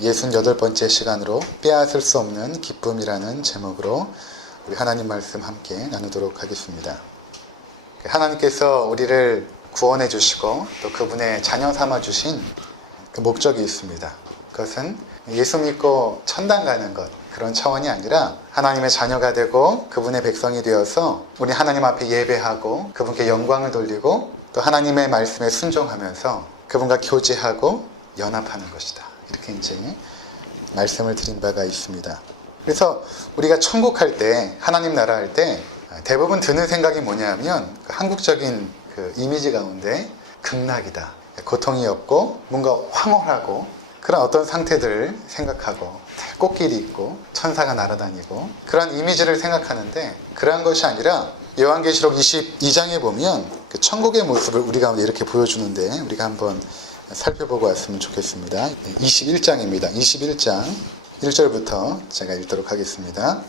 68번째 시간으로 빼앗을 수 없는 기쁨이라는 제목으로 우리 하나님 말씀 함께 나누도록 하겠습니다. 하나님께서 우리를 구원해 주시고 또 그분의 자녀 삼아 주신 그 목적이 있습니다. 그것은 예수 믿고 천당 가는 것 그런 차원이 아니라 하나님의 자녀가 되고 그분의 백성이 되어서 우리 하나님 앞에 예배하고 그분께 영광을 돌리고 또 하나님의 말씀에 순종하면서 그분과 교제하고 연합하는 것이다. 이렇게 이제 말씀을 드린 바가 있습니다. 그래서 우리가 천국 할 때, 하나님 나라 할 때 대부분 드는 생각이 뭐냐면 그 한국적인 그 이미지 가운데 극락이다. 고통이 없고 뭔가 황홀하고 그런 어떤 상태들을 생각하고 꽃길이 있고 천사가 날아다니고 그런 이미지를 생각하는데 그러한 것이 아니라 요한계시록 22장에 보면 그 천국의 모습을 우리 가운데 이렇게 보여주는데 우리가 한번 살펴보고 왔으면 좋겠습니다. 21장입니다. 21장 1절부터 제가 읽도록 하겠습니다.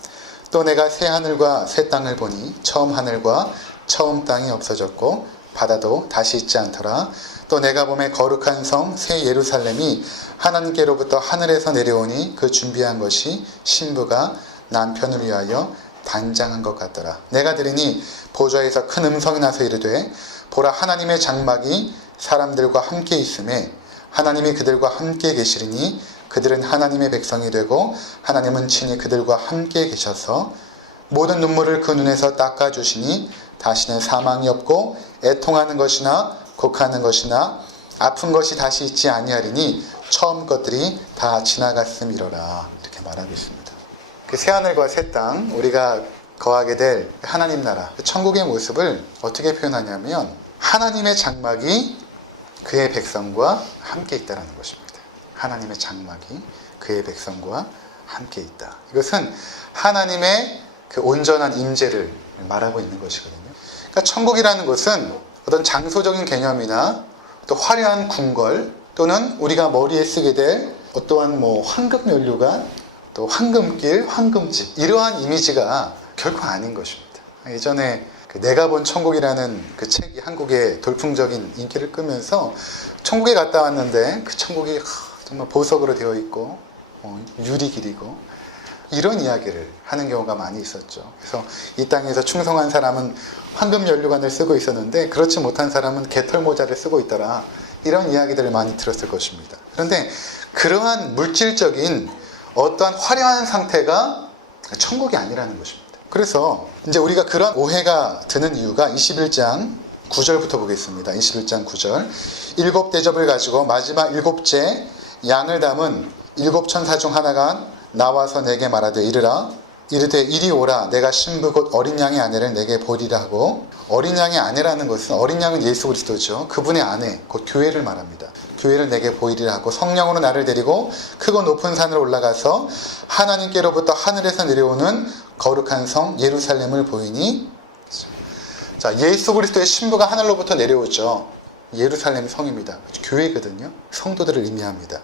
또 내가 새 하늘과 새 땅을 보니 처음 하늘과 처음 땅이 없어졌고 바다도 다시 있지 않더라. 또 내가 봄에 거룩한 성 새 예루살렘이 하나님께로부터 하늘에서 내려오니 그 준비한 것이 신부가 남편을 위하여 단장한 것 같더라. 내가 들으니 보좌에서 큰 음성이 나서 이르되 보라 하나님의 장막이 사람들과 함께 있음에 하나님이 그들과 함께 계시리니 그들은 하나님의 백성이 되고 하나님은 친히 그들과 함께 계셔서 모든 눈물을 그 눈에서 닦아 주시니 다시는 사망이 없고 애통하는 것이나 곡하는 것이나 아픈 것이 다시 있지 아니하리니 처음 것들이 다 지나갔음이로라 이렇게 말하고 있습니다. 그 새하늘과 새 땅 우리가 거하게 될 하나님 나라 그 천국의 모습을 어떻게 표현하냐면 하나님의 장막이 그의 백성과 함께 있다라는 것입니다. 하나님의 장막이 그의 백성과 함께 있다. 이것은 하나님의 그 온전한 임재를 말하고 있는 것이거든요. 그러니까 천국이라는 것은 어떤 장소적인 개념이나 또 화려한 궁궐 또는 우리가 머리에 쓰게 될 어떠한 뭐 황금 연료가 또 황금길, 황금집 이러한 이미지가 결코 아닌 것입니다. 예전에 그 내가 본 천국이라는 그 책이 한국에 돌풍적인 인기를 끄면서 천국에 갔다 왔는데 그 천국이 정말 보석으로 되어 있고 어, 유리 길이고 이런 이야기를 하는 경우가 많이 있었죠. 그래서 이 땅에서 충성한 사람은 황금 연료관을 쓰고 있었는데 그렇지 못한 사람은 개털 모자를 쓰고 있더라. 이런 이야기들을 많이 들었을 것입니다. 그런데 그러한 물질적인 어떠한 화려한 상태가 천국이 아니라는 것입니다. 그래서 이제 우리가 그런 오해가 드는 이유가 21장 9절부터 보겠습니다. 21장 9절. 일곱 대접을 가지고 마지막 일곱째 양을 담은 일곱 천사 중 하나가 나와서 내게 말하되 이르라 이르되 이리 오라 내가 신부 곧 어린 양의 아내를 내게 보리라 하고 어린 양의 아내라는 것은 어린 양은 예수 그리스도죠. 그분의 아내 곧 교회를 말합니다. 교회를 내게 보이리라 하고 성령으로 나를 데리고 크고 높은 산으로 올라가서 하나님께로부터 하늘에서 내려오는 거룩한 성 예루살렘을 보이니 자 예수 그리스도의 신부가 하늘로부터 내려오죠. 예루살렘 성입니다. 교회거든요. 성도들을 의미합니다.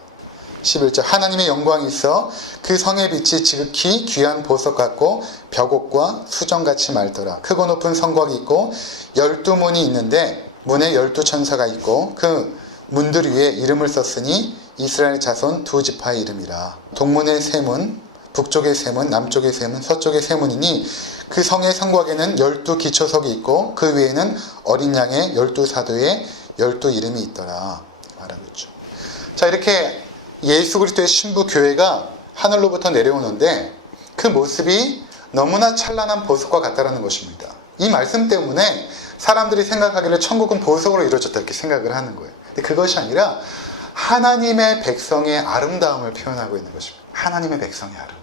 11절 하나님의 영광이 있어 그 성의 빛이 지극히 귀한 보석 같고 벽옥과 수정같이 맑더라. 크고 높은 성곽이 있고 열두 문이 있는데 문에 열두 천사가 있고 그 문들 위에 이름을 썼으니 이스라엘 자손 두 지파의 이름이라. 동문의 세 문, 북쪽의 세문, 남쪽의 세문, 서쪽의 세문이니 그 성의 성곽에는 열두 기초석이 있고 그 위에는 어린 양의 열두 사도의 열두 이름이 있더라. 말하고 있죠. 자 이렇게 예수 그리스도의 신부 교회가 하늘로부터 내려오는데 그 모습이 너무나 찬란한 보석과 같다라는 것입니다. 이 말씀 때문에 사람들이 생각하기를 천국은 보석으로 이루어졌다 이렇게 생각을 하는 거예요. 근데 그것이 아니라 하나님의 백성의 아름다움을 표현하고 있는 것입니다. 하나님의 백성의 아름다움.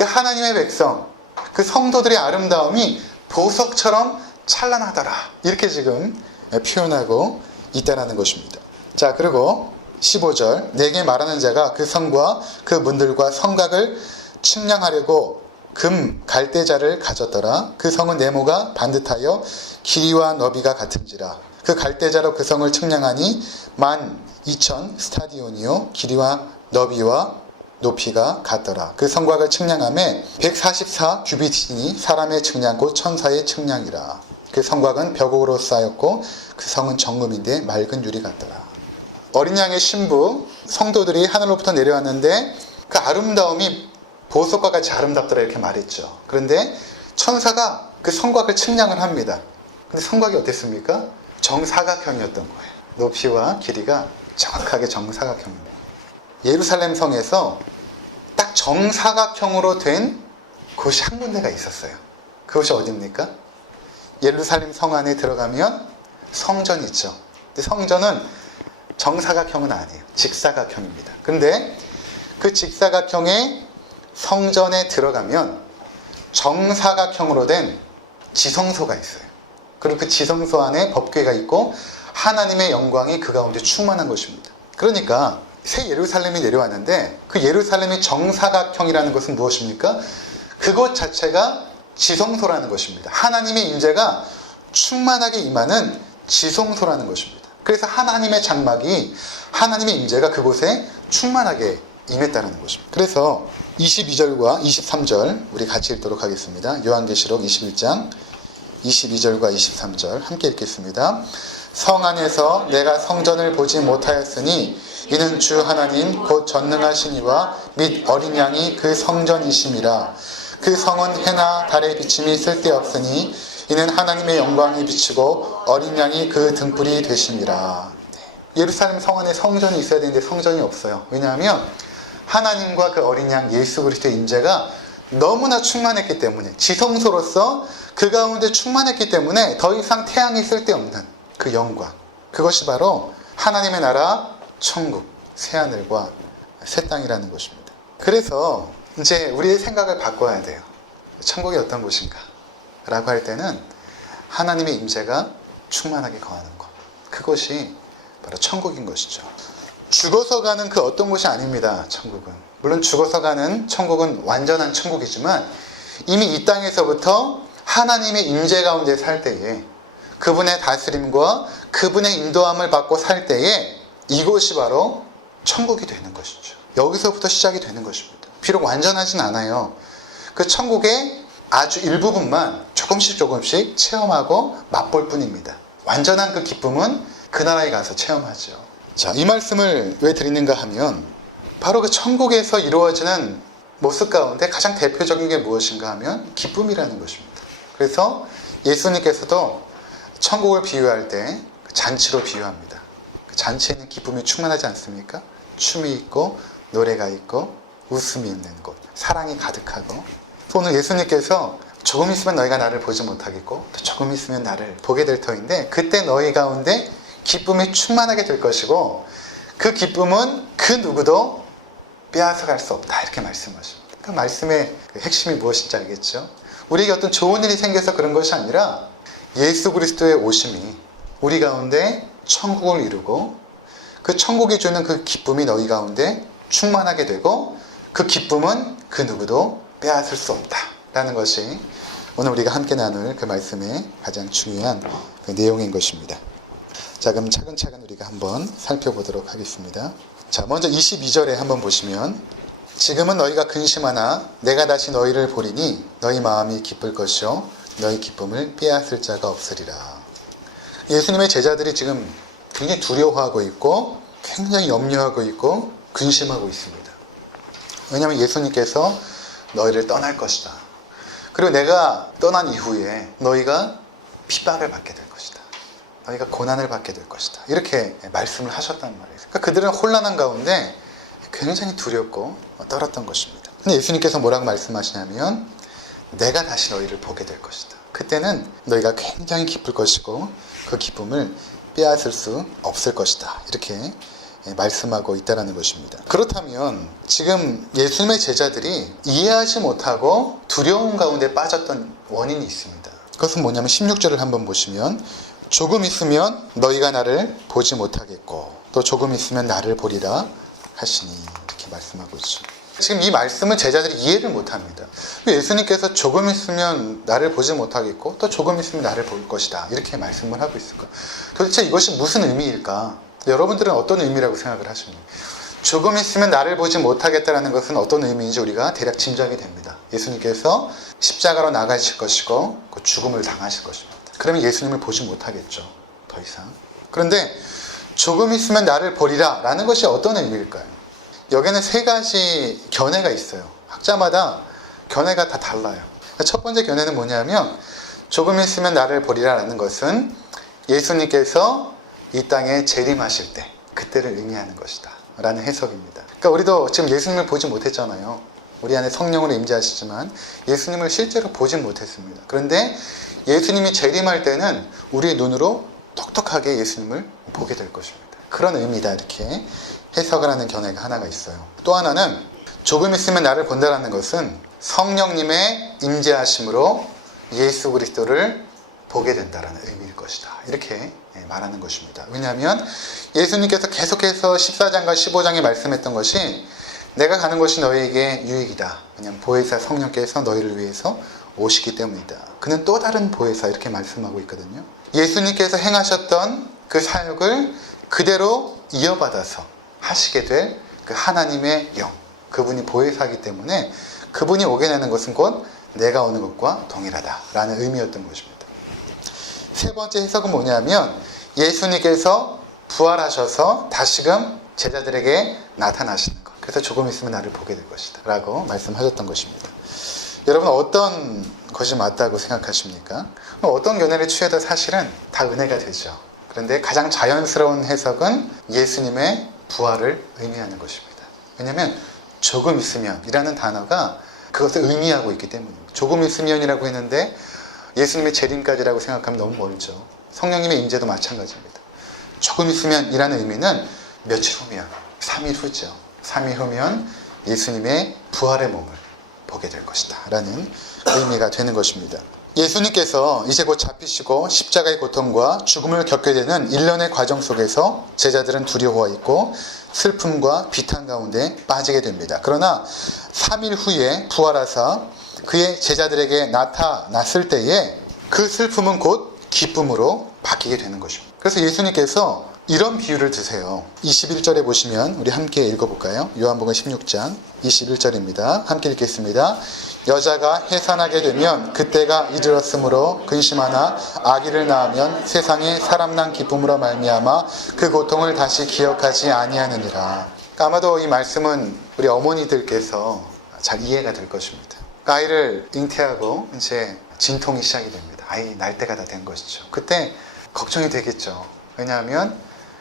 그 하나님의 백성, 그 성도들의 아름다움이 보석처럼 찬란하더라. 이렇게 지금 표현하고 있다라는 것입니다. 자, 그리고 15절 내게 말하는 자가 그 성과 그 문들과 성곽을 측량하려고 금 갈대자를 가졌더라 그 성은 네모가 반듯하여 길이와 너비가 같은지라 그 갈대자로 그 성을 측량하니 만 2천 스타디온이요 길이와 너비와 높이가 같더라 그 성곽을 측량함에 144 규비티니 사람의 측량 곧 천사의 측량이라 그 성곽은 벽옥으로 쌓였고 그 성은 정금인데 맑은 유리 같더라 어린 양의 신부 성도들이 하늘로부터 내려왔는데 그 아름다움이 보석과 같이 아름답더라 이렇게 말했죠. 그런데 천사가 그 성곽을 측량을 합니다. 근데 성곽이 어땠습니까? 정사각형이었던 거예요. 높이와 길이가 정확하게 정사각형입니다. 예루살렘 성에서 딱 정사각형으로 된 곳이 한 군데가 있었어요. 그곳이 어디입니까? 예루살렘 성 안에 들어가면 성전이 있죠. 근데 성전은 정사각형은 아니에요. 직사각형입니다. 근데 그 직사각형의 성전에 들어가면 정사각형으로 된 지성소가 있어요. 그리고 그 지성소 안에 법궤가 있고 하나님의 영광이 그 가운데 충만한 것입니다. 그러니까 새 예루살렘이 내려왔는데 그 예루살렘이 정사각형이라는 것은 무엇입니까? 그것 자체가 지성소라는 것입니다. 하나님의 임재가 충만하게 임하는 지성소라는 것입니다. 그래서 하나님의 장막이 하나님의 임재가 그곳에 충만하게 임했다는 것입니다. 그래서 22절과 23절 우리 같이 읽도록 하겠습니다. 요한계시록 21장 22절과 23절 함께 읽겠습니다. 성 안에서 내가 성전을 보지 못하였으니 이는 주 하나님 곧 전능하신 이와 및 어린 양이 그 성전이심이라. 그 성은 해나 달의 비침이 쓸데없으니 이는 하나님의 영광이 비치고 어린 양이 그 등불이 되심이라. 예루살렘 성 안에 성전이 있어야 되는데 성전이 없어요. 왜냐하면 하나님과 그 어린 양 예수 그리스도의 임재가 너무나 충만했기 때문에 지성소로서 그 가운데 충만했기 때문에 더 이상 태양이 쓸데없는 그 영광. 그것이 바로 하나님의 나라 천국 새하늘과 새 땅이라는 것입니다. 그래서 이제 우리의 생각을 바꿔야 돼요. 천국이 어떤 곳인가? 라고 할 때는 하나님의 임재가 충만하게 거하는 것. 그것이 바로 천국인 것이죠. 죽어서 가는 그 어떤 곳이 아닙니다. 천국은. 물론 죽어서 가는 천국은 완전한 천국이지만 이미 이 땅에서부터 하나님의 임재 가운데 살 때에 그분의 다스림과 그분의 인도함을 받고 살 때에 이곳이 바로 천국이 되는 것이죠. 여기서부터 시작이 되는 것입니다. 비록 완전하진 않아요. 그 천국의 아주 일부분만 조금씩 조금씩 체험하고 맛볼 뿐입니다. 완전한 그 기쁨은 그 나라에 가서 체험하죠. 자, 이 말씀을 왜 드리는가 하면 바로 그 천국에서 이루어지는 모습 가운데 가장 대표적인 게 무엇인가 하면 기쁨이라는 것입니다. 그래서 예수님께서도 천국을 비유할 때 잔치로 비유합니다. 그 잔치에는 기쁨이 충만하지 않습니까? 춤이 있고 노래가 있고 웃음이 있는 곳, 사랑이 가득하고 오늘 예수님께서 조금 있으면 너희가 나를 보지 못하겠고 또 조금 있으면 나를 보게 될 터인데 그때 너희 가운데 기쁨이 충만하게 될 것이고 그 기쁨은 그 누구도 빼앗아갈 수 없다 이렇게 말씀하십니다. 그 말씀의 그 핵심이 무엇인지 알겠죠? 우리에게 어떤 좋은 일이 생겨서 그런 것이 아니라 예수 그리스도의 오심이 우리 가운데 천국을 이루고 그 천국이 주는 그 기쁨이 너희 가운데 충만하게 되고 그 기쁨은 그 누구도 빼앗을 수 없다 라는 것이 오늘 우리가 함께 나눌 그 말씀의 가장 중요한 그 내용인 것입니다. 자, 그럼 차근차근 우리가 한번 살펴보도록 하겠습니다. 자, 먼저 22절에 한번 보시면 지금은 너희가 근심하나 내가 다시 너희를 보리니 너희 마음이 기쁠 것이요 너희 기쁨을 빼앗을 자가 없으리라. 예수님의 제자들이 지금 굉장히 두려워하고 있고 굉장히 염려하고 있고 근심하고 있습니다. 왜냐하면 예수님께서 너희를 떠날 것이다. 그리고 내가 떠난 이후에 너희가 핍박을 받게 될 것이다. 너희가 고난을 받게 될 것이다. 이렇게 말씀을 하셨단 말이에요. 그러니까 그들은 혼란한 가운데 굉장히 두렵고 떨었던 것입니다. 근데 예수님께서 뭐라고 말씀하시냐면 내가 다시 너희를 보게 될 것이다. 그때는 너희가 굉장히 기쁠 것이고 그 기쁨을 빼앗을 수 없을 것이다. 이렇게 말씀하고 있다는 것입니다. 그렇다면 지금 예수님의 제자들이 이해하지 못하고 두려움 가운데 빠졌던 원인이 있습니다. 그것은 뭐냐면 16절을 한번 보시면 조금 있으면 너희가 나를 보지 못하겠고 또 조금 있으면 나를 보리라 하시니 이렇게 말씀하고 있죠. 지금 이 말씀을 제자들이 이해를 못합니다. 예수님께서 조금 있으면 나를 보지 못하겠고 또 조금 있으면 나를 볼 것이다 이렇게 말씀을 하고 있을까? 도대체 이것이 무슨 의미일까? 여러분들은 어떤 의미라고 생각을 하십니까? 조금 있으면 나를 보지 못하겠다라는 것은 어떤 의미인지 우리가 대략 짐작이 됩니다. 예수님께서 십자가로 나가실 것이고 그 죽음을 당하실 것입니다. 그러면 예수님을 보지 못하겠죠. 더 이상. 그런데 조금 있으면 나를 버리라 라는 것이 어떤 의미일까요? 여기에는 세 가지 견해가 있어요. 학자마다 견해가 다 달라요. 첫 번째 견해는 뭐냐면 조금 있으면 나를 버리라 라는 것은 예수님께서 이 땅에 재림하실 때 그때를 의미하는 것이다 라는 해석입니다. 그러니까 우리도 지금 예수님을 보지 못했잖아요. 우리 안에 성령으로 임재하시지만 예수님을 실제로 보지 못했습니다. 그런데 예수님이 재림할 때는 우리의 눈으로 똑똑하게 예수님을 보게 될 것입니다. 그런 의미다 이렇게 해석을 하는 견해가 하나가 있어요. 또 하나는 조금 있으면 나를 본다라는 것은 성령님의 임재하심으로 예수 그리스도를 보게 된다라는 의미일 것이다. 이렇게 예, 말하는 것입니다. 왜냐하면 예수님께서 계속해서 14장과 15장에 말씀했던 것이 내가 가는 것이 너희에게 유익이다. 왜냐하면 보혜사 성령께서 너희를 위해서 오시기 때문이다. 그는 또 다른 보혜사 이렇게 말씀하고 있거든요. 예수님께서 행하셨던 그 사역을 그대로 이어받아서 하시게 될 그 하나님의 영, 그분이 보혜사이기 때문에 그분이 오게 되는 것은 곧 내가 오는 것과 동일하다라는 의미였던 것입니다. 세 번째 해석은 뭐냐면 예수님께서 부활하셔서 다시금 제자들에게 나타나시는 것. 그래서 조금 있으면 나를 보게 될 것이다. 라고 말씀하셨던 것입니다. 여러분 어떤 것이 맞다고 생각하십니까? 어떤 견해를 취해도 사실은 다 은혜가 되죠. 그런데 가장 자연스러운 해석은 예수님의 부활을 의미하는 것입니다. 왜냐하면 조금 있으면 이라는 단어가 그것을 의미하고 있기 때문입니다. 조금 있으면이라고 했는데 예수님의 재림까지라고 생각하면 너무 멀죠. 성령님의 임재도 마찬가지입니다. 조금 있으면 이라는 의미는 며칠 후면, 3일 후죠. 3일 후면 예수님의 부활의 몸을 보게 될 것이다. 라는 의미가 되는 것입니다. 예수님께서 이제 곧 잡히시고 십자가의 고통과 죽음을 겪게 되는 일련의 과정 속에서 제자들은 두려워 있고 슬픔과 비탄 가운데 빠지게 됩니다. 그러나 3일 후에 부활하사 그의 제자들에게 나타났을 때에 그 슬픔은 곧 기쁨으로 바뀌게 되는 것입니다. 그래서 예수님께서 이런 비유를 드세요. 21절에 보시면 우리 함께 읽어볼까요? 요한복음 16장 21절입니다. 함께 읽겠습니다. 여자가 해산하게 되면 그때가 이르렀으므로 근심하나 아기를 낳으면 세상에 사람 난 기쁨으로 말미암아 그 고통을 다시 기억하지 아니하느니라. 그러니까 아마도 이 말씀은 우리 어머니들께서 잘 이해가 될 것입니다. 그러니까 아이를 잉태하고 이제 진통이 시작이 됩니다. 아이 날 때가 다 된 것이죠. 그때 걱정이 되겠죠. 왜냐하면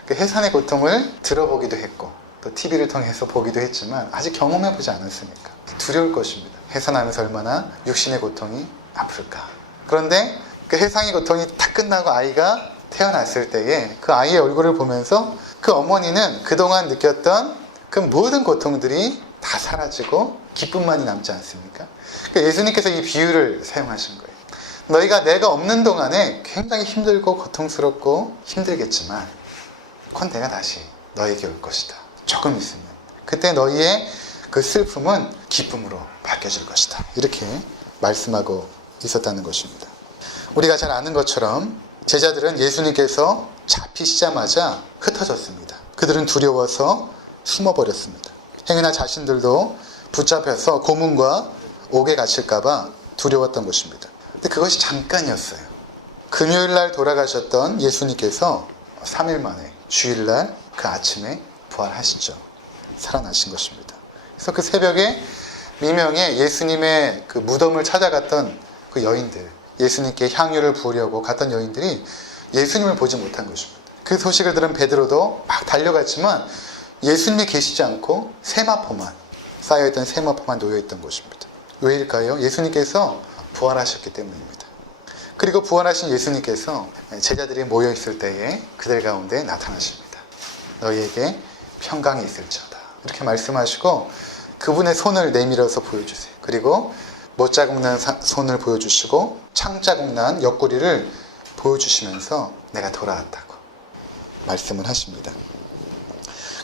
그 해산의 고통을 들어보기도 했고 또 TV를 통해서 보기도 했지만 아직 경험해 보지 않았으니까 두려울 것입니다. 해산하면서 얼마나 육신의 고통이 아플까. 그런데 그 해상의 고통이 다 끝나고 아이가 태어났을 때에 그 아이의 얼굴을 보면서 그 어머니는 그동안 느꼈던 그 모든 고통들이 다 사라지고 기쁨만이 남지 않습니까? 그러니까 예수님께서 이 비유를 사용하신 거예요. 너희가 내가 없는 동안에 굉장히 힘들고 고통스럽고 힘들겠지만 곧 내가 다시 너에게 올 것이다. 조금 있으면. 그때 너희의 그 슬픔은 기쁨으로 바뀌어질 것이다. 이렇게 말씀하고 있었다는 것입니다. 우리가 잘 아는 것처럼 제자들은 예수님께서 잡히시자마자 흩어졌습니다. 그들은 두려워서 숨어버렸습니다. 행여나 자신들도 붙잡혀서 고문과 옥에 갇힐까봐 두려웠던 것입니다. 근데 그것이 잠깐이었어요. 금요일 날 돌아가셨던 예수님께서 3일 만에 주일날 그 아침에 부활하시죠. 살아나신 것입니다. 그래서 그 새벽에 미명에 예수님의 그 무덤을 찾아갔던 그 여인들, 예수님께 향유를 부으려고 갔던 여인들이 예수님을 보지 못한 것입니다. 그 소식을 들은 베드로도 막 달려갔지만 예수님이 계시지 않고 세마포만 쌓여있던 세마포만 놓여있던 것입니다. 왜일까요? 예수님께서 부활하셨기 때문입니다. 그리고 부활하신 예수님께서 제자들이 모여 있을 때에 그들 가운데 나타나십니다. 너희에게 평강이 있을지어다. 이렇게 말씀하시고 그분의 손을 내밀어서 보여주세요. 그리고 못자국 난 손을 보여주시고 창자국 난 옆구리를 보여주시면서 내가 돌아왔다고 말씀을 하십니다.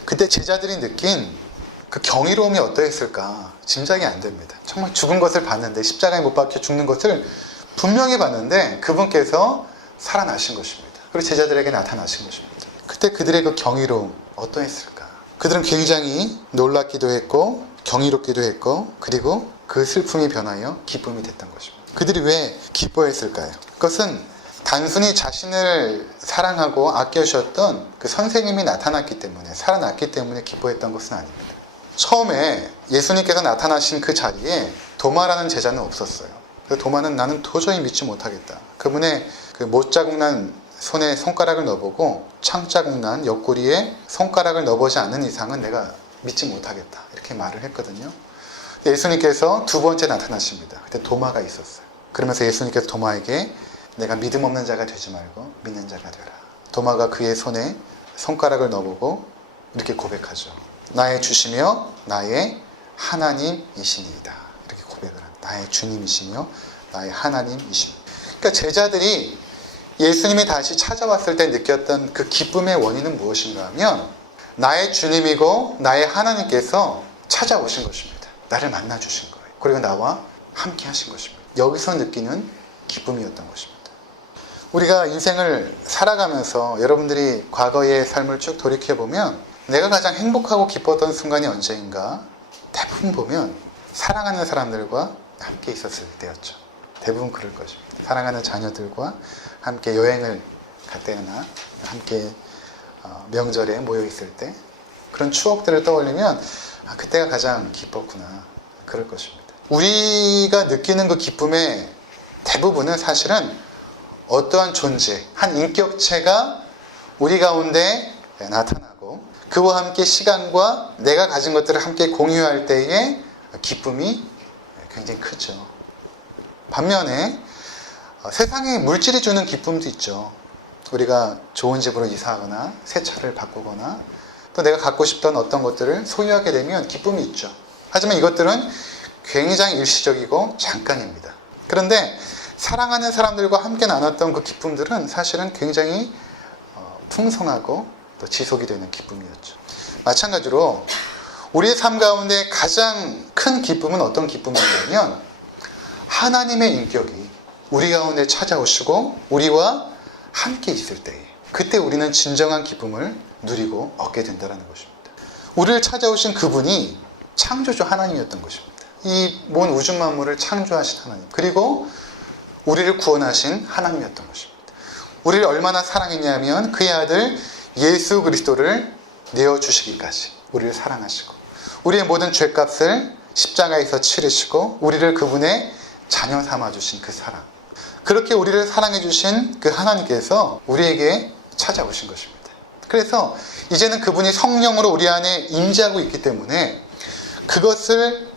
그때 제자들이 느낀 그 경이로움이 어떠했을까 짐작이 안 됩니다. 정말 죽은 것을 봤는데 십자가에 못 박혀 죽는 것을 분명히 봤는데 그분께서 살아나신 것입니다. 그리고 제자들에게 나타나신 것입니다. 그때 그들의 그 경이로움 어떠했을까? 그들은 굉장히 놀랍기도 했고 경이롭기도 했고 그리고 그 슬픔이 변하여 기쁨이 됐던 것입니다. 그들이 왜 기뻐했을까요? 그것은 단순히 자신을 사랑하고 아껴주셨던 그 선생님이 나타났기 때문에 살아났기 때문에 기뻐했던 것은 아닙니다. 처음에 예수님께서 나타나신 그 자리에 도마라는 제자는 없었어요. 그 도마는 나는 도저히 믿지 못하겠다. 그분의 그 못자국 난 손에 손가락을 넣어보고 창자국 난 옆구리에 손가락을 넣어보지 않는 이상은 내가 믿지 못하겠다. 이렇게 말을 했거든요. 예수님께서 두 번째 나타나십니다. 그때 도마가 있었어요. 그러면서 예수님께서 도마에게 내가 믿음 없는 자가 되지 말고 믿는 자가 되라. 도마가 그의 손에 손가락을 넣어보고 이렇게 고백하죠. 나의 주시며 나의 하나님이시니이다. 이렇게 고백을 합니다. 나의 주님이시며 나의 하나님이시니. 그러니까 제자들이 예수님이 다시 찾아왔을 때 느꼈던 그 기쁨의 원인은 무엇인가 하면 나의 주님이고 나의 하나님께서 찾아오신 것입니다. 나를 만나 주신 거예요. 그리고 나와 함께 하신 것입니다. 여기서 느끼는 기쁨이었던 것입니다. 우리가 인생을 살아가면서 여러분들이 과거의 삶을 쭉 돌이켜보면 내가 가장 행복하고 기뻤던 순간이 언제인가? 대부분 보면 사랑하는 사람들과 함께 있었을 때였죠. 대부분 그럴 것입니다. 사랑하는 자녀들과 함께 여행을 갈 때나 함께 어, 명절에 모여 있을 때 그런 추억들을 떠올리면 아, 그때가 가장 기뻤구나. 그럴 것입니다. 우리가 느끼는 그 기쁨의 대부분은 사실은 어떠한 존재, 한 인격체가 우리 가운데 나타나고 그와 함께 시간과 내가 가진 것들을 함께 공유할 때의 기쁨이 굉장히 크죠. 반면에 어, 세상에 물질이 주는 기쁨도 있죠. 우리가 좋은 집으로 이사하거나 새 차를 바꾸거나 또 내가 갖고 싶던 어떤 것들을 소유하게 되면 기쁨이 있죠. 하지만 이것들은 굉장히 일시적이고 잠깐입니다. 그런데 사랑하는 사람들과 함께 나눴던 그 기쁨들은 사실은 굉장히 어, 풍성하고 또 지속이 되는 기쁨이었죠. 마찬가지로 우리의 삶 가운데 가장 큰 기쁨은 어떤 기쁨이냐면 하나님의 인격이 우리 가운데 찾아오시고 우리와 함께 있을 때에 그때 우리는 진정한 기쁨을 누리고 얻게 된다는 것입니다. 우리를 찾아오신 그분이 창조주 하나님이었던 것입니다. 이 온 우주 만물을 창조하신 하나님 그리고 우리를 구원하신 하나님이었던 것입니다. 우리를 얼마나 사랑했냐면 그의 아들 예수 그리스도를 내어 주시기까지 우리를 사랑하시고 우리의 모든 죄값을 십자가에서 치르시고 우리를 그분의 자녀 삼아 주신 그 사랑. 그렇게 우리를 사랑해 주신 그 하나님께서 우리에게 찾아오신 것입니다. 그래서 이제는 그분이 성령으로 우리 안에 임재하고 있기 때문에 그것을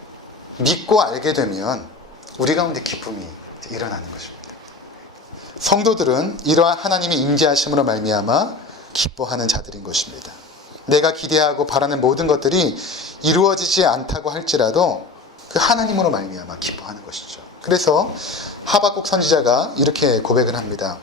믿고 알게 되면 우리 가운데 기쁨이 일어나는 것입니다. 성도들은 이러한 하나님의 임재하심으로 말미암아 기뻐하는 자들인 것입니다. 내가 기대하고 바라는 모든 것들이 이루어지지 않다고 할지라도 그 하나님으로 말미암아 기뻐하는 것이죠. 그래서 하박국 선지자가 이렇게 고백을 합니다.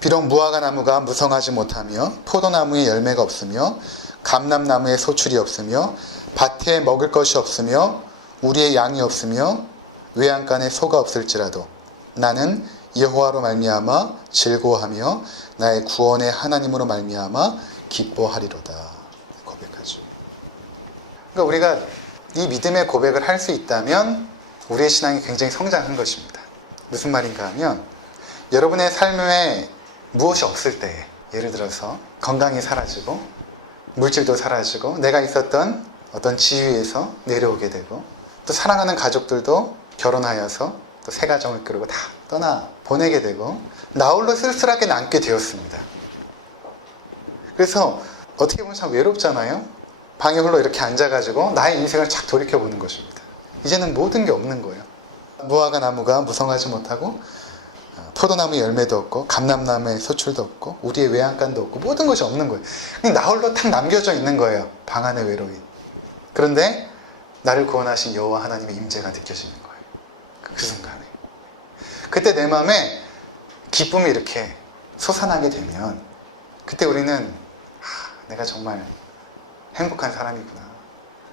비록 무화과 나무가 무성하지 못하며 포도나무에 열매가 없으며 감람나무에 소출이 없으며 밭에 먹을 것이 없으며 우리의 양이 없으며 외양간에 소가 없을지라도 나는 여호와로 말미암아 즐거워하며 나의 구원의 하나님으로 말미암아 기뻐하리로다 고백하죠. 그러니까 우리가 이 믿음의 고백을 할 수 있다면 우리의 신앙이 굉장히 성장한 것입니다. 무슨 말인가 하면 여러분의 삶에 무엇이 없을 때 예를 들어서 건강이 사라지고 물질도 사라지고 내가 있었던 어떤 지위에서 내려오게 되고 또 사랑하는 가족들도 결혼하여서 또 새 가정을 꾸리고 다 떠나 보내게 되고 나홀로 쓸쓸하게 남게 되었습니다. 그래서 어떻게 보면 참 외롭잖아요. 방에 홀로 이렇게 앉아가지고 나의 인생을 착 돌이켜보는 것입니다. 이제는 모든 게 없는 거예요. 무화과 나무가 무성하지 못하고 어, 포도나무 열매도 없고 감람나무에 소출도 없고 우리의 외양간도 없고 모든 것이 없는 거예요. 나 홀로 탁 남겨져 있는 거예요. 방 안의 외로움. 그런데 나를 구원하신 여호와 하나님의 임재가 느껴지는 거예요. 그 순간에. 그때 내 마음에 기쁨이 이렇게 솟아나게 되면 그때 우리는 아, 내가 정말 행복한 사람이구나.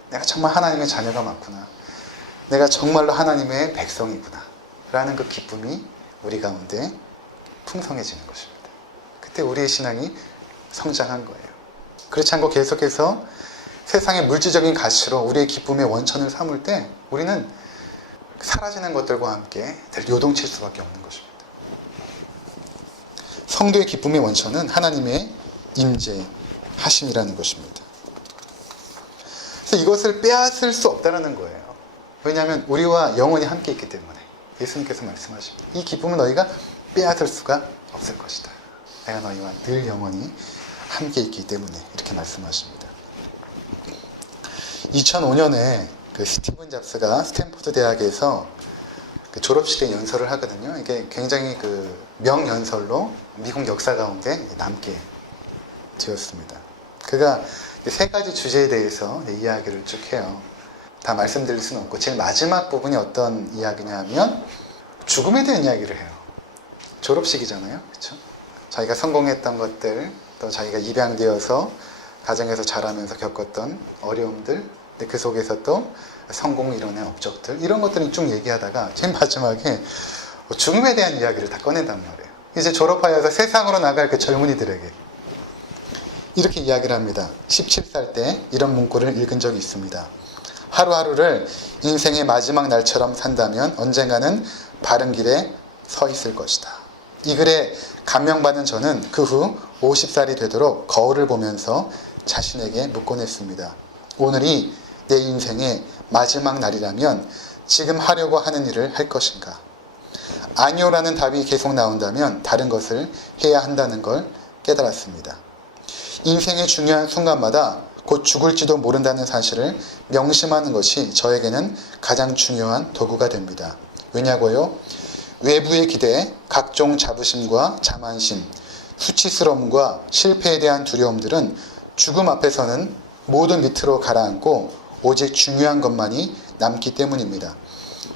내가 정말 하나님의 자녀가 맞구나. 내가 정말로 하나님의 백성이구나. 라는 그 기쁨이 우리 가운데 풍성해지는 것입니다. 그때 우리의 신앙이 성장한 거예요. 그렇지 않고 계속해서 세상의 물질적인 가치로 우리의 기쁨의 원천을 삼을 때 우리는 사라지는 것들과 함께 늘 요동칠 수밖에 없는 것입니다. 성도의 기쁨의 원천은 하나님의 임재 하심이라는 것입니다. 그래서 이것을 빼앗을 수 없다는 거예요. 왜냐하면 우리와 영원히 함께 있기 때문에 예수님께서 말씀하십니다. 이 기쁨은 너희가 빼앗을 수가 없을 것이다. 내가 너희와 늘 영원히 함께 있기 때문에 이렇게 말씀하십니다. 2005년에 그 스티븐 잡스가 스탠포드 대학에서 그 졸업식에 연설을 하거든요. 이게 굉장히 그 명연설로 미국 역사 가운데 남게 되었습니다. 그가 세 가지 주제에 대해서 이야기를 쭉 해요. 다 말씀드릴 수는 없고 제일 마지막 부분이 어떤 이야기냐면 죽음에 대한 이야기를 해요. 졸업식이잖아요. 그렇죠? 자기가 성공했던 것들, 또 자기가 입양되어서 가정에서 자라면서 겪었던 어려움들, 그 속에서 또 성공을 이뤄낸 업적들 이런 것들을 쭉 얘기하다가 제일 마지막에 죽음에 대한 이야기를 다 꺼낸단 말이에요. 이제 졸업하여서 세상으로 나갈 그 젊은이들에게 이렇게 이야기를 합니다. 17살 때 이런 문구를 읽은 적이 있습니다. 하루하루를 인생의 마지막 날처럼 산다면 언젠가는 바른 길에 서 있을 것이다. 이 글에 감명받은 저는 그 후 50살이 되도록 거울을 보면서 자신에게 묻곤 했습니다. 오늘이 내 인생의 마지막 날이라면 지금 하려고 하는 일을 할 것인가? 아니오라는 답이 계속 나온다면 다른 것을 해야 한다는 걸 깨달았습니다. 인생의 중요한 순간마다 곧 죽을지도 모른다는 사실을 명심하는 것이 저에게는 가장 중요한 도구가 됩니다. 왜냐고요? 외부의 기대, 각종 자부심과 자만심, 수치스러움과 실패에 대한 두려움들은 죽음 앞에서는 모두 밑으로 가라앉고 오직 중요한 것만이 남기 때문입니다.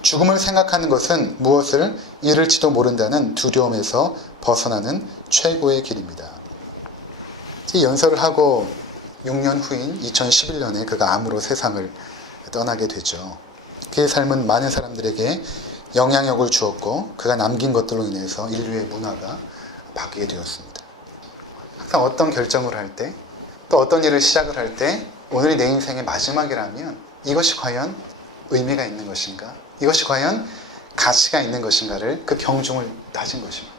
죽음을 생각하는 것은 무엇을 잃을지도 모른다는 두려움에서 벗어나는 최고의 길입니다. 연설을 하고 6년 후인 2011년에 그가 암으로 세상을 떠나게 되죠. 그의 삶은 많은 사람들에게 영향력을 주었고 그가 남긴 것들로 인해서 인류의 문화가 바뀌게 되었습니다. 항상 어떤 결정을 할 때, 또 어떤 일을 시작을 할 때, 오늘이 내 인생의 마지막이라면 이것이 과연 의미가 있는 것인가? 이것이 과연 가치가 있는 것인가를 그 경중을 따진 것입니다.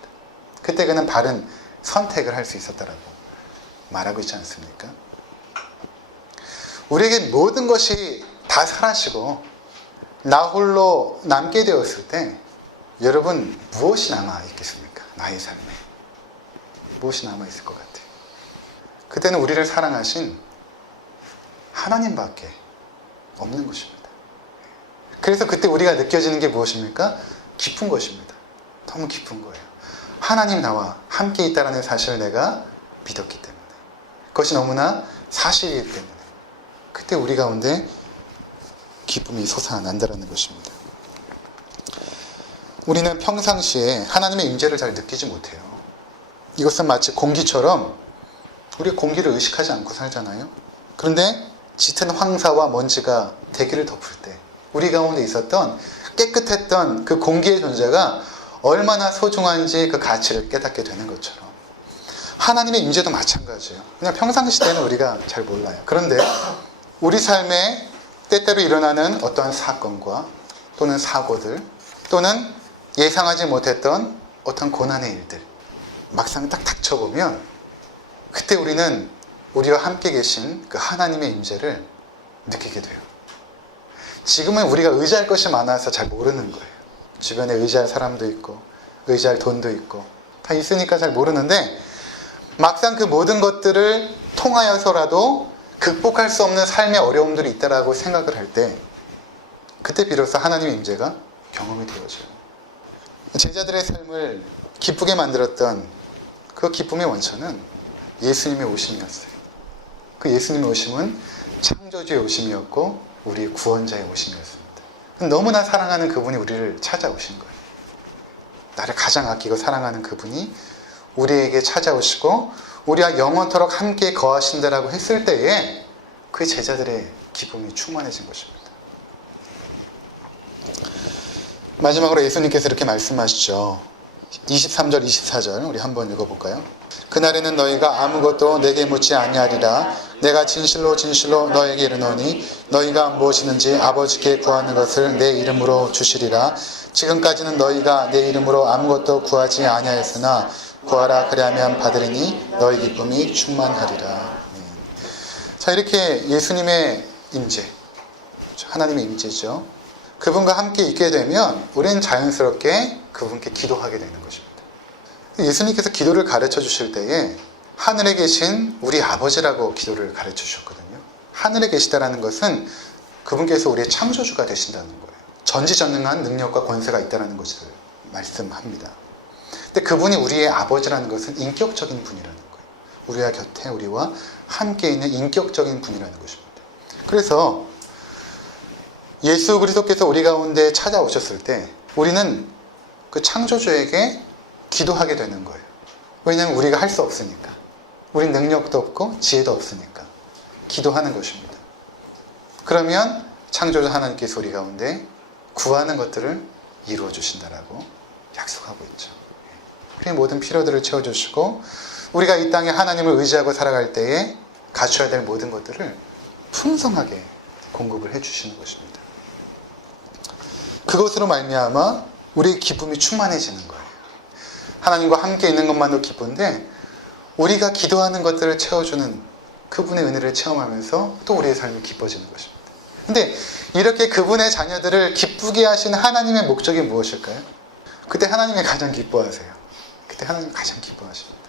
그때 그는 바른 선택을 할 수 있었다라고 말하고 있지 않습니까? 우리에게 모든 것이 다 사라지고 나 홀로 남게 되었을 때 여러분 무엇이 남아 있겠습니까? 나의 삶에 무엇이 남아 있을 것 같아요? 그때는 우리를 사랑하신 하나님밖에 없는 것입니다. 그래서 그때 우리가 느껴지는 게 무엇입니까? 깊은 것입니다. 너무 깊은 거예요. 하나님 나와 함께 있다라는 사실을 내가 믿었기 때문에 그것이 너무나 사실이기 때문에 그때 우리 가운데 기쁨이 솟아난다라는 것입니다. 우리는 평상시에 하나님의 임재를 잘 느끼지 못해요. 이것은 마치 공기처럼 우리 공기를 의식하지 않고 살잖아요. 그런데 짙은 황사와 먼지가 대기를 덮을 때 우리 가운데 있었던 깨끗했던 그 공기의 존재가 얼마나 소중한지 그 가치를 깨닫게 되는 것처럼 하나님의 임재도 마찬가지예요. 그냥 평상시 때는 우리가 잘 몰라요. 그런데 우리 삶에 때때로 일어나는 어떠한 사건과 또는 사고들 또는 예상하지 못했던 어떤 고난의 일들 막상 딱 닥쳐보면 그때 우리는 우리와 함께 계신 그 하나님의 임재를 느끼게 돼요. 지금은 우리가 의지할 것이 많아서 잘 모르는 거예요. 주변에 의지할 사람도 있고 의지할 돈도 있고 다 있으니까 잘 모르는데 막상 그 모든 것들을 통하여서라도 극복할 수 없는 삶의 어려움들이 있다라고 생각을 할 때 그때 비로소 하나님의 임재가 경험이 되어져요. 제자들의 삶을 기쁘게 만들었던 그 기쁨의 원천은 예수님의 오심이었어요. 그 예수님의 오심은 창조주의 오심이었고 우리 구원자의 오심이었습니다. 너무나 사랑하는 그분이 우리를 찾아오신 거예요. 나를 가장 아끼고 사랑하는 그분이 우리에게 찾아오시고 우리와 영원토록 함께 거하신다라고 했을 때에 그 제자들의 기쁨이 충만해진 것입니다. 마지막으로 예수님께서 이렇게 말씀하시죠. 23절, 24절 우리 한번 읽어볼까요? 그날에는 너희가 아무것도 내게 묻지 아니하리라. 내가 진실로 진실로 너에게 이르노니 너희가 무엇이든지 아버지께 구하는 것을 내 이름으로 주시리라. 지금까지는 너희가 내 이름으로 아무것도 구하지 아니하였으나 기뻐하라 그리하면 받으리니 너희 기쁨이 충만하리라. 아멘. 자 이렇게 예수님의 임재, 하나님의 임재죠. 그분과 함께 있게 되면 우리는 자연스럽게 그분께 기도하게 되는 것입니다. 예수님께서 기도를 가르쳐 주실 때에 하늘에 계신 우리 아버지라고 기도를 가르쳐 주셨거든요. 하늘에 계시다라는 것은 그분께서 우리의 창조주가 되신다는 거예요. 전지전능한 능력과 권세가 있다는 것을 말씀합니다. 근데 그분이 우리의 아버지라는 것은 인격적인 분이라는 거예요. 우리와 곁에 우리와 함께 있는 인격적인 분이라는 것입니다. 그래서 예수 그리스도께서 우리 가운데 찾아오셨을 때 우리는 그 창조주에게 기도하게 되는 거예요. 왜냐하면 우리가 할 수 없으니까. 우리 능력도 없고 지혜도 없으니까. 기도하는 것입니다. 그러면 창조주 하나님께서 우리 가운데 구하는 것들을 이루어 주신다라고 약속하고 있죠. 우리의 모든 필요들을 채워주시고 우리가 이 땅에 하나님을 의지하고 살아갈 때에 갖춰야 될 모든 것들을 풍성하게 공급을 해주시는 것입니다. 그것으로 말미암아 우리의 기쁨이 충만해지는 거예요. 하나님과 함께 있는 것만도 기쁜데 우리가 기도하는 것들을 채워주는 그분의 은혜를 체험하면서 또 우리의 삶이 기뻐지는 것입니다. 근데 이렇게 그분의 자녀들을 기쁘게 하신 하나님의 목적이 무엇일까요? 그때 하나님이 가장 기뻐하세요. 그때 하나님 가장 기뻐하십니다.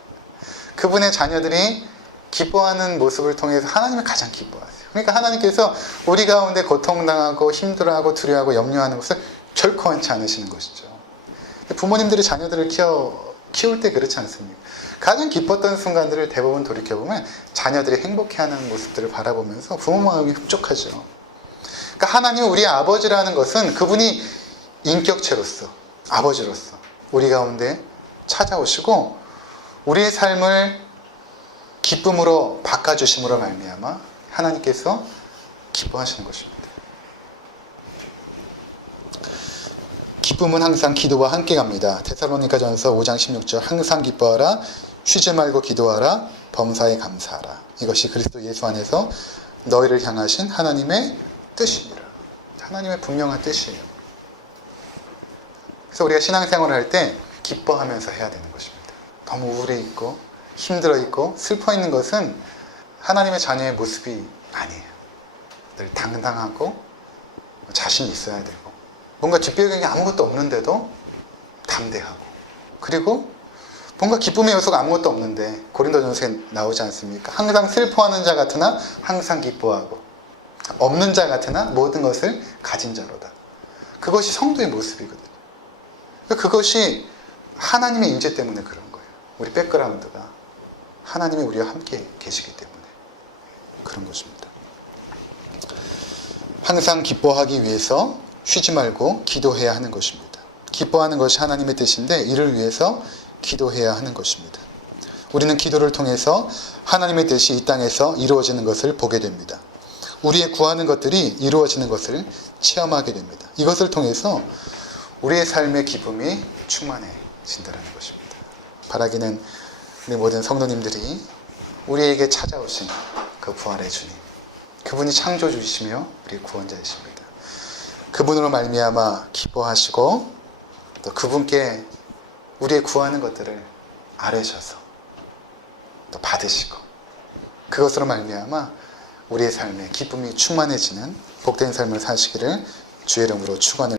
그분의 자녀들이 기뻐하는 모습을 통해서 하나님을 가장 기뻐하세요. 그러니까 하나님께서 우리 가운데 고통당하고 힘들어하고 두려워하고 염려하는 것을 결코 원치 않으시는 것이죠. 부모님들이 자녀들을 키워, 키울 때 그렇지 않습니까? 가장 기뻤던 순간들을 대부분 돌이켜보면 자녀들이 행복해하는 모습들을 바라보면서 부모 마음이 흡족하죠. 그러니까 하나님 우리 아버지라는 것은 그분이 인격체로서 아버지로서 우리 가운데 찾아오시고 우리의 삶을 기쁨으로 바꿔주심으로 말미암아 하나님께서 기뻐하시는 것입니다. 기쁨은 항상 기도와 함께 갑니다. 테살로니가전서 5장 16절 항상 기뻐하라 쉬지 말고 기도하라 범사에 감사하라. 이것이 그리스도 예수 안에서 너희를 향하신 하나님의 뜻이니라. 하나님의 분명한 뜻이에요. 그래서 우리가 신앙생활을 할 때 기뻐하면서 해야 되는 것입니다. 너무 우울해 있고 힘들어 있고 슬퍼 있는 것은 하나님의 자녀의 모습이 아니에요. 늘 당당하고 자신 있어야 되고 뭔가 뒷배경이 아무것도 없는데도 담대하고 그리고 뭔가 기쁨의 요소가 아무것도 없는데 고린도전서에 나오지 않습니까? 항상 슬퍼하는 자 같으나 항상 기뻐하고 없는 자 같으나 모든 것을 가진 자로다. 그것이 성도의 모습이거든요. 그것이 하나님의 임재 때문에 그런 거예요. 우리 백그라운드가 하나님이 우리와 함께 계시기 때문에 그런 것입니다. 항상 기뻐하기 위해서 쉬지 말고 기도해야 하는 것입니다. 기뻐하는 것이 하나님의 뜻인데 이를 위해서 기도해야 하는 것입니다. 우리는 기도를 통해서 하나님의 뜻이 이 땅에서 이루어지는 것을 보게 됩니다. 우리의 구하는 것들이 이루어지는 것을 체험하게 됩니다. 이것을 통해서 우리의 삶의 기쁨이 충만해 진다는 것입니다. 바라기는 우리 모든 성도님들이 우리에게 찾아오신 그 부활의 주님, 그분이 창조주이시며 우리 구원자이십니다. 그분으로 말미암아 기뻐하시고 또 그분께 우리의 구하는 것들을 아뢰셔서 또 받으시고 그것으로 말미암아 우리의 삶에 기쁨이 충만해지는 복된 삶을 사시기를 주의 이름으로 축원을